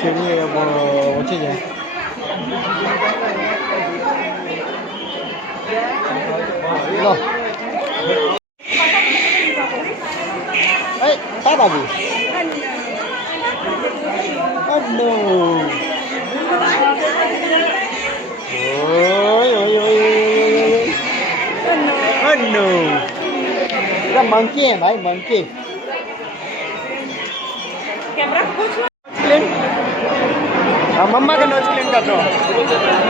सीढ़ी ऊंची है। लो काय बाबू नो नो ये मंकी है भाई मंकी। मम्मा का नोज क्लीन कर दो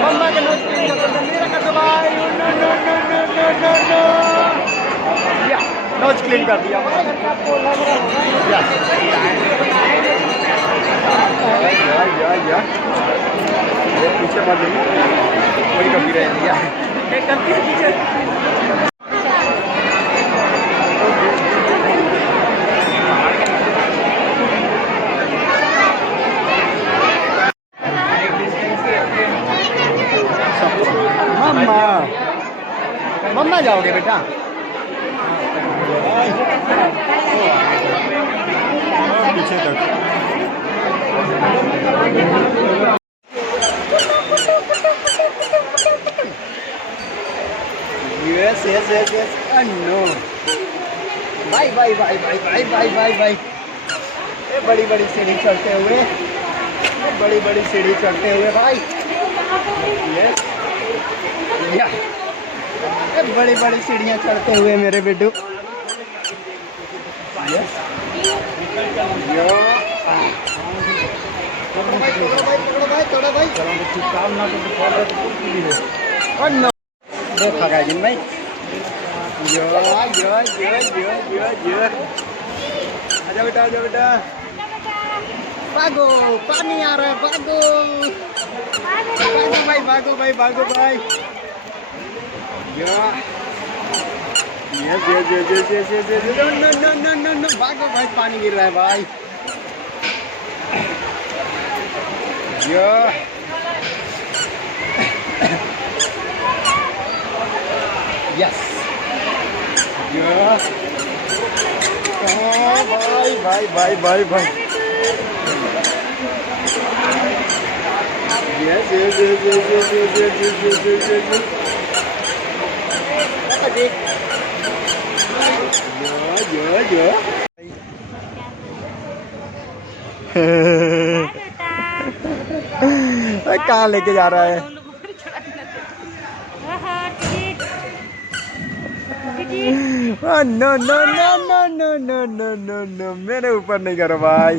मम्मा का नोज क्लीन कर दो मेरा कर दो भाई। No no no no no no no या नोज क्लीन कर दिया भाई। या ये पीछे मत जाइए कोई कभी रह दिया पीछे। मम्मा मम्मा जाओगे बेटा पीछे तक। Yes yes yes yes no bye bye bye bye bye bye bye bye. ये बड़ी बड़ी सीढ़ी चढ़ते हुए बड़ी बड़ी सीढ़ी चढ़ते हुए भाई। यस या बड़ी बड़ी सीढ़ियाँ चढ़ते हुए मेरे बेटू। यस यो थोड़ा भाई चुपचाप ना तो देखा गया जिन भाई। यो यो यो यो यो यो आजा बेटा भागो पानी आ रहा है भागो भागो भाई। Yo yes yes yes yes yes yes yes no no no no no no भागो भाई पानी गिर रहा है भाई। यो यस यो भाई yes yes yes yes yes yes yes yes yes कहाँ लेके जा रहा है? No no no no no no no no no मेरे ऊपर नहीं करो भाई।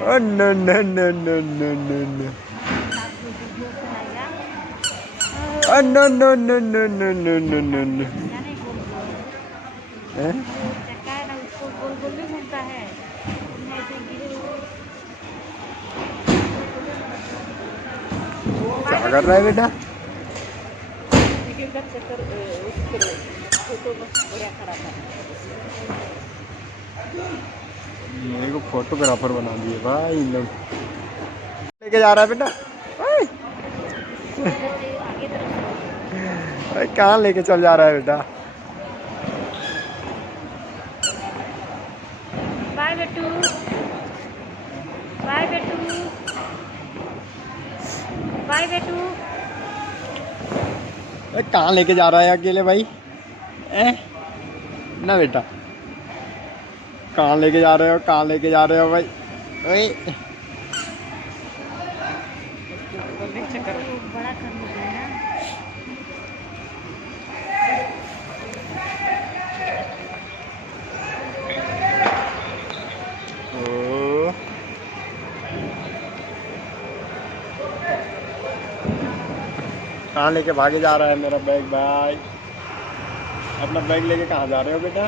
No no no no no no no no no no no no no no no no no क्या कर रहा है बेटा? मेरे को फोटोग्राफर बना दिए भाई लोग। लेके जा रहा है बेटा कहाँ लेके चल जा रहा है बेटा? बाय बेटू बाय बेटू बाय बेटू। कहाँ लेके जा रहा है अकेले भाई? ना बेटा कहाँ लेके जा रहे हो भाई? ओए बड़ा कर कहाँ लेके भागे जा रहा है मेरा बैग भाई? अपना बैग लेके कहाँ जा रहे हो बेटा?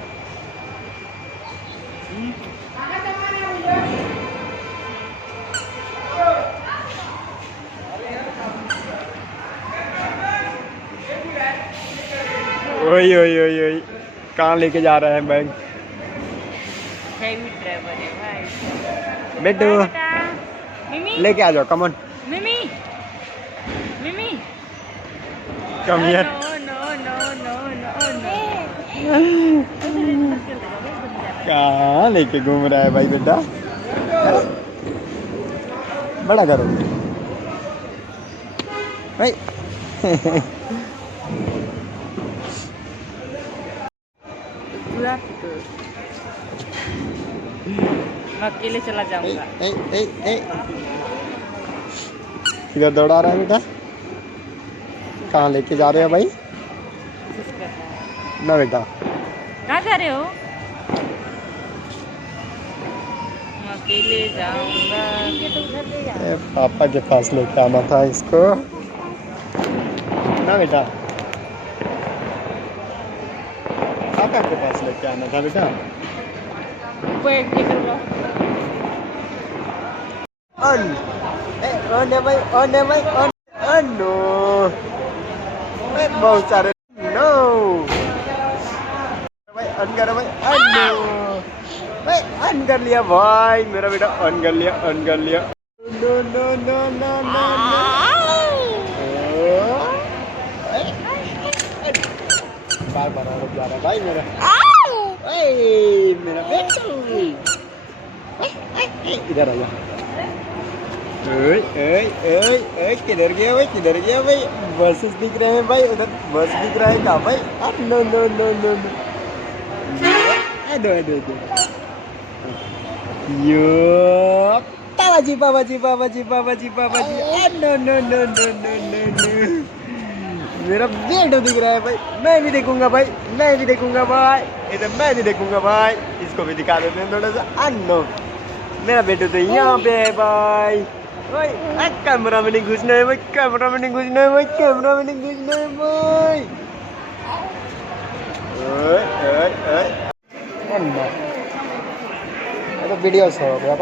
ओए ओए ओए ओए कहाँ लेके जा रहा है बैग? हेवी ड्राइवर है भाई। बेटू लेके आ जाओ कमन मिमी मिमी come here. No no no no no कहाँ लेके घूम रहा है भाई बेटा? बड़ा करो भाई। पूरा फिकर। मैं अकेले चला जाऊंगा। इधर दौड़ा रहा है बेटा, कहाँ लेके जा रहे हो भाई? ना बेटा, कहाँ जा रहे हो? मैं अकेले जाऊंगा। ये तो घर ले जा। पापा के पास लेके आना था इसको ना बेटा, पापा के पास लेके आना था बेटा। ऑन भाई, ऑन है भाई, ऑन। नो बहुत सारे नो भाई, ऑन करो भाई, नो भाई, ऑन कर लिया भाई, मेरा बेटा ऑन कर लिया, ऑन कर लिया। No no no no no बार बार रुक जा रहा भाई मेरा। मेरा बेटा इधर आ जा। किधर गया भाई, किधर गया भाई? बसेस दिख रहे हैं भाई, उधर बस दिख रहा है क्या भाई? अब no no no no no यो पावाजी पावाजी पावाजी पावाजी पावाजी। No no no no no no no मेरा बेटा दिख रहा है भाई, मैं भी देखूंगा भाई, मैं भी देखूंगा भाई, इधर मैं भी देखूंगा भाई। इसको भी दिखा देते हैं थोड़ा सा। अन्नो मेरा बेटा तो यहाँ पे है भाई। भाई कैमरा में नहीं घुसना है भाई, कैमरा में नहीं घुसना है भाई, कैमरा में नहीं घुसना है भाई। अन्ना तो वीडियो हो गया।